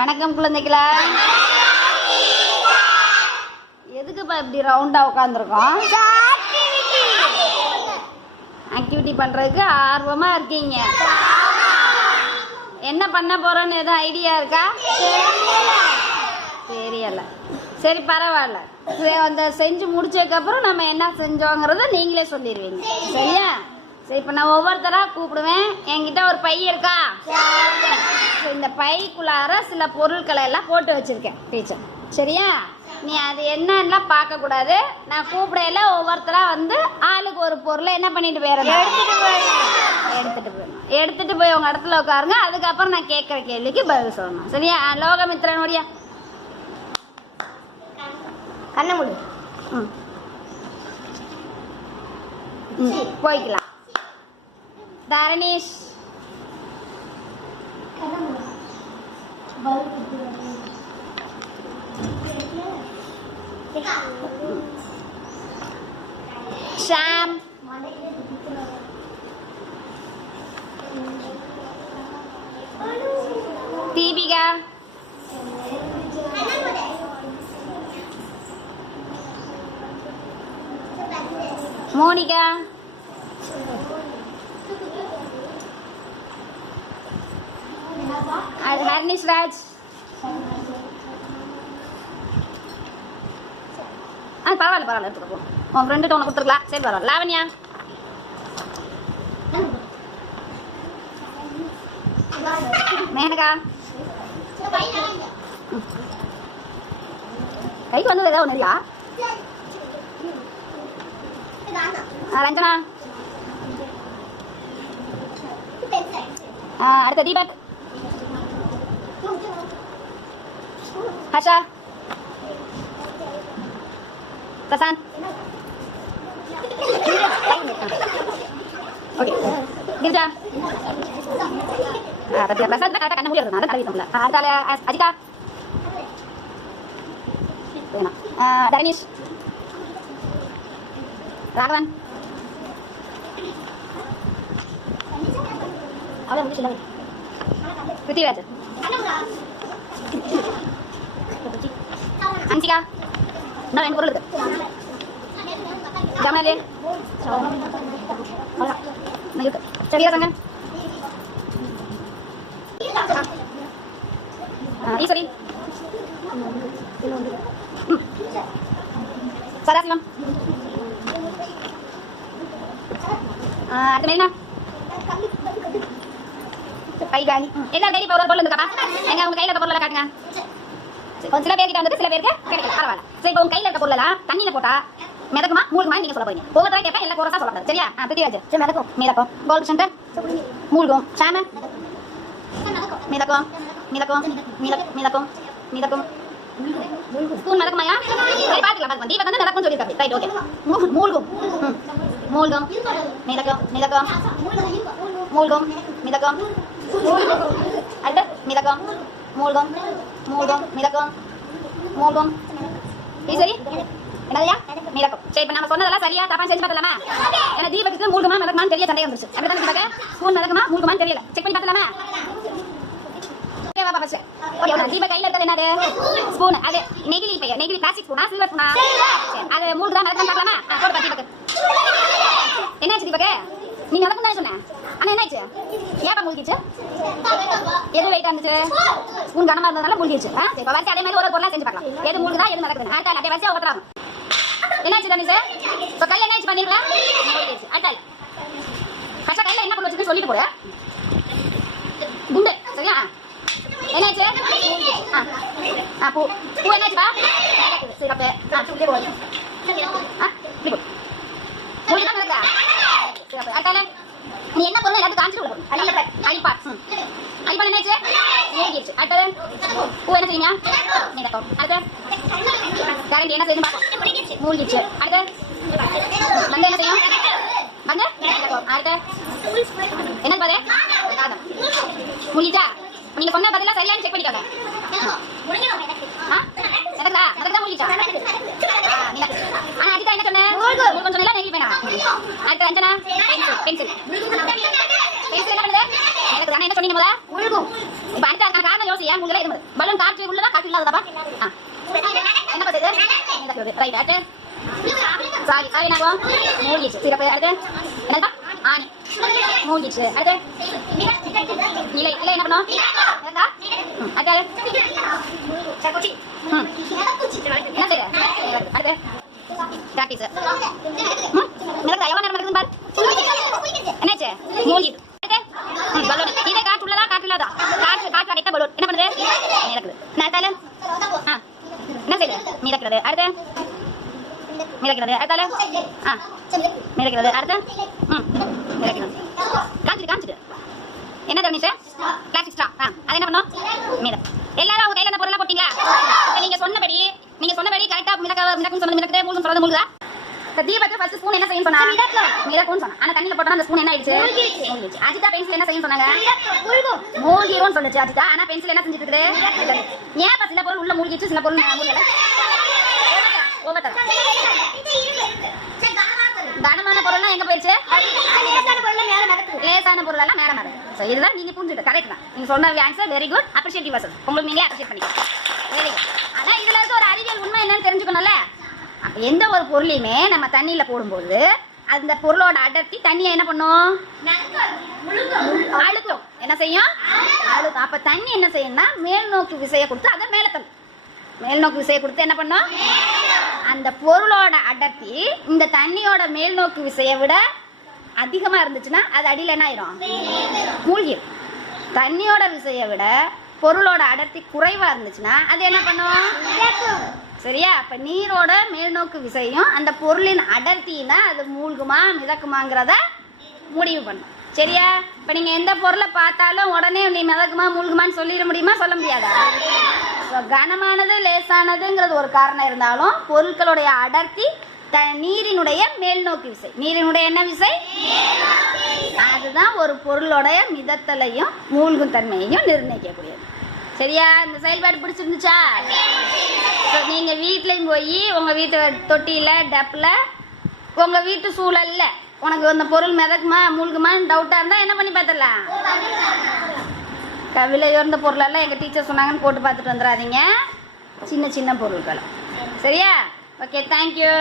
வணக்கம் குழந்தைகளா. எதுக்குப்பா இப்படி ரவுண்டா உட்காந்துருக்கோம்? ஆக்டிவிட்டி பண்றதுக்கு ஆர்வமா இருக்கீங்க. என்ன பண்ண போறோன்னு எதுவும் ஐடியா இருக்கா? தெரியல. சரி பரவாயில்ல. அந்த செஞ்சு முடிச்சதுக்கப்புறம் நம்ம என்ன செஞ்சோங்கிறத நீங்களே சொல்லிடுவீங்க. சரியா? சரி, இப்போ நான் ஒவ்வொருத்தராக கூப்பிடுவேன். என்கிட்ட ஒரு பை இருக்கா? இந்த பைக்குள்ளார சில பொருட்களை எல்லாம் போட்டு வச்சிருக்கேன் டீச்சர். சரியா? நீ அது என்னன்னா பார்க்கக்கூடாது. நான் கூப்பிடையில ஒவ்வொருத்தராக வந்து ஆளுக்கு ஒரு பொருளை என்ன பண்ணிட்டு போயிடணும், எடுத்துட்டு போய் உங்க இடத்துல உட்காருங்க. அதுக்கப்புறம் நான் கேட்குற கேள்விக்கு பதில் சொல்லணும். சரியா? லோகமித்ரனுடைய கண்ணை மூடு. போய்க்கலாம். தரணீஷ் ஷாம் தீபிகா மோனிகா ஹர்னிஷ் ராஜ் பரவாயில்ல எடுத்துக்கோ. உன் ஃப்ரெண்டு உனக்கு கொடுத்துருக்கலாம். சரி பரவாயில்ல. லாவண்யா மேனகா கைக்கு வந்தது ஏதாவது ஒன்று இல்லையா? ரஞ்சனா அடுத்த தீபக் ஹர்ஷா பிரசாந்த் ஓகே கிரிஜா பிரசாந்த் கரெக்டாக கண்ண முடியாது. நான் தடவிட்டோம்ல. அடுத்தால அஜிதா தரணீஷ் ராகவன் பிருத்திவிராஜ் அன்சிகா இன்னும் 2 பொருள் இருக்கு. ஜமலே இருக்கு. வீரசங்கன் ஈஸ்வரி சதாசிவம் அடுத்த மெரினா கைகாணி. எல்லாரும் கையில் ஒரு பொருள் இருக்காப்பா. எங்க உங்க கையில் இருக்க பொருளை காட்டுங்க. சில பேர்கிட்ட வந்துட்டு சில பேருக்கு கிடைக்கும். பரவாயில்ல. சரி, இப்போ உங்க கையில் இருக்க பொருளெல்லாம் தண்ணியில் போட்டா மிதக்குமா மூழ்குமா நீங்க சொல்ல போறீங்க. ஒவ்வொருத்தர கேட்பேன். எல்லாம் கோரஸா சொல்லக்கூடாது. சரியா? பிருத்திவிராஜ் சரி மிதக்கும் மிதக்கும். கோல்ட் சென்டர் மூழ்கும். ஷாம மிதக்கும் மிதக்கும் மிதக்கும் மிதக்கும். ஸ்பூன் மிதக்குமாயா? சரி பார்த்துக்கலாம். தீபக் வந்து மிதக்கும் சொல்லியிருக்காரு. Right okay. மூழ்கும் மூழ்கும் மிதக்கும் மிதக்கும் மூழ்கும் மிதக்கும். அடுத்து மிதக்கும் மூழ்கும் மூழ்கும் மிதக்கும் மூழ்கும். சரி என்னதையா மிதக்கும். சரி, இப்போ நம்ம சொன்னதெல்லாம் சரியா தப்பா செஞ்சு பார்த்துலாமா? ஏன்னா தீபக்கு மூழ்குமா மிதக்குமான்னு தெரிய சந்தேகம் வந்துருச்சு. அப்படிதான் தீபக் ஸ்பூன் மிதக்குமா மூழ்குமான்னு தெரியல. செக் பண்ணி பார்த்துலாமா? தீபக் கையில் இருக்கிறது என்னது? ஸ்பூன். அது நெகிழி பைய நெகிழி பிளாஸ்டிக் ஸ்பூனா சில்வர் ஸ்பூனா? அது மூழ்குதான் மிதக்கும் பார்க்கலாமா? போடுப்பா தீபக். என்னாச்சு தீபக்? நீ மிதக்கும் தானே சொன்ன. ஆனால் என்னாச்சு? ஏப்பா மூழ்கிச்சு? எது வெயிட்டா இருந்துச்சு? ஸ்பூன் கனமா இருந்ததுனால மூழ்கிச்சு. சரி, இப்போ வரிசை அதே மாதிரி ஒரு பொருளாக செஞ்சு பார்க்கலாம். எது மூழ்குதா எது நடக்குது. அடுத்த அப்படியே வரிசையாக ஒருத்தராகும். என்னாச்சு தண்ணி சார்? இப்போ கையில் என்னாச்சு பண்ணிருக்கலாம்? அடுத்த கஷ்ட கையில் என்ன பொருள் வச்சுன்னு சொல்லிட்டு போடு. குண்டு. சரியா? என்னாச்சு? பூ பூ என்னாச்சுப்பா? சிறப்பு. இப்படி போடு. மூழ்கிதான் நடக்கா? சிறப்பு. அடுத்தால நீ என்ன பொருள் எல்லாத்துக்கும் காமிச்சிட்டு உள்ள போகணும். அடிப்பா அடிப்பா என்னாச்சு? மூழ்கிடுச்சு. அடுத்தது பூ என்ன செய்யுங்க? மிதக்கும். அடுத்து கரண்ட் என்ன செய்யும் பார்ப்போம். மூழ்கிடுச்சு. அடுத்து வந்து என்ன செய்யும்? வந்து அடுத்து என்ன பாரு? மூழ்கிச்சா? நீங்க சொன்ன பதிலா சரியானு செக் பண்ணிக்கோங்க. நடக்குதா? நடக்குதா மூழ்கிச்சா? ஆனா அஜிதா என்ன சொன்ன? மூழ்கும் சொன்னா நெகிழி பேனா. அடுத்து ரஞ்சனா பென்சில். பென்சில் என்ன பண்ணுது? நடக்குது. ஆனா என்ன சொன்னீங்க முதல்ல? மூழ்கும். இப்போ அடுத்த காரணம் யோசி. ஏன் மூழ்கல இது பலூன் காற்று உள்ளதா காற்று இல்லாததா என்ன பண்ணுது மிதக்குது ரைட் அடுத்து சாரி சாரி என்ன மூழ்கிச்சு சிறப்பு அடுத்து என்னப்பா ஆணி மூழ்கிச்சு அடுத்து இலை இலை என்ன பண்ணும் அடுத்து என்ன செய்ய அடுத்து பிராக்டிஸ் மிதக்குதா எவ்வளோ நேரம் நடக்குதுன்னு பாரு என்னாச்சு மூழ்கிது பலூன் இதே காற்று உள்ளதா காற்று இல்லாதா காற்று காற்று அடைத்த பலூன் என்ன பண்ணுது மிதக்குது நடத்தால என்ன செய்யுது மிதக்கிறது அடுத்து மிதக்கிறது அடுத்தால மிதக்கிறது அடுத்து மிதக்கிறது காமிச்சிட்டு என்ன தவணிச்சு பிளாஸ்டிக் ஸ்ட்ரா அது என்ன பண்ணும் மிதம் எல்லாரும் அவங்க கையில் அந்த பொருளாக போட்டீங்களா நீங்க சொன்னபடி கரெக்டா மிதக்கும் சொன்னது மிதக்குது மூழ்கும் சொல்றது மூழ்குதா தீபக்கு ஃபர்ஸ்ட் ஸ்பூன் என்ன செய்யணும் சொன்னா மிதக்கும்னு சொன்னா ஆனா தண்ணில போட்டா அந்த ஸ்பூன் என்ன ஆயிடுச்சு மூழ்கிடுச்சு அஜிதா பென்சில் என்ன செய்யணும் சொன்னாங்க மூழ்கிரும் சொல்லுச்சு அஜிதா ஆனா பென்சில் என்ன செஞ்சுட்டு இருக்குது ஏன் சில பொருள் உள்ள மூழ்கிடுச்சு சில பொருள் மூழ்கல கனமான பொருள்லாம் எங்க போயிடுச்சு லேசான பொருள் எல்லாம் மேல நடக்குது இதுதான் நீங்க புரிஞ்சுட்டு கரெக்ட் தான் நீங்க சொன்ன answer very good appreciative person உங்களுக்கு நீங்க அப்ரிஷியேட் பண்ணிக்கலாம் வெரி குட் ஆனா இதுல இருக்க ஒரு அறிவியல் உண்மை என்னன்னு தெரிஞ்சுக்கணும்ல அப்ப எந்த ஒரு பொருளையுமே நம்ம தண்ணியில போடும்போது அந்த பொருளோட அடர்த்தி தண்ணியை என்ன பண்ணும் அழுத்தும் என்ன செய்யும் அழுத்தும் அப்ப தண்ணி என்ன செய்யும்னா மேல் நோக்கி விசையை கொடுத்து அதை மேல தள்ளும் மேல் நோக்கி விசையை கொடுத்து என்ன பண்ணும் அந்த பொருளோட அடர்த்தி இந்த தண்ணியோட மேல் நோக்கி விசையை விட அதிகமா இருந்துச்சுன்னா அது அடியில் என்ன ஆயிரும் மூழ்கிடும் தண்ணியோட விசையை விட பொருளோட அடர்த்தி குறைவா இருந்துச்சுன்னா அது என்ன பண்ணும் சரியா அப்ப நீரோட மேல்நோக்கு விசையும் அந்த பொருளின் அடர்த்தினா அது மூழ்குமா மிதக்குமாங்கிறத முடிவு பண்ணும் சரியா இப்ப நீங்க எந்த பொருளை பார்த்தாலும் உடனே நீ மிதக்குமா மூழ்குமான்னு சொல்லிட முடியுமா சொல்ல முடியாதா கனமானது லேசானதுங்கிறது ஒரு காரணம் இருந்தாலும் பொருட்களுடைய அடர்த்தி நீரினுடைய மேல்நோக்கி விசை நீரினுடைய என்ன விசை அதுதான் ஒரு பொருளுடைய மிதத்தலையும் மூழ்கும் தன்மையையும் நிர்ணயிக்கக்கூடியது சரியா இந்த செயல்பாடு பிடிச்சிருந்துச்சா நீங்க வீட்லயும் போய் உங்க வீட்டு தொட்டியில டப்ல உங்க வீட்டு சூழல்ல உனக்கு அந்த பொருள் மிதக்குமா மூழ்குமான்னு டவுட்டா இருந்தா என்ன பண்ணி பார்த்துடலாம் விலை உயர்ந்த பொருளெல்லாம் எங்க டீச்சர் சொன்னாங்கன்னு போட்டு பார்த்துட்டு வந்துடாதீங்க சின்ன சின்ன பொருட்களை சரியா ஓகே தேங்க்யூ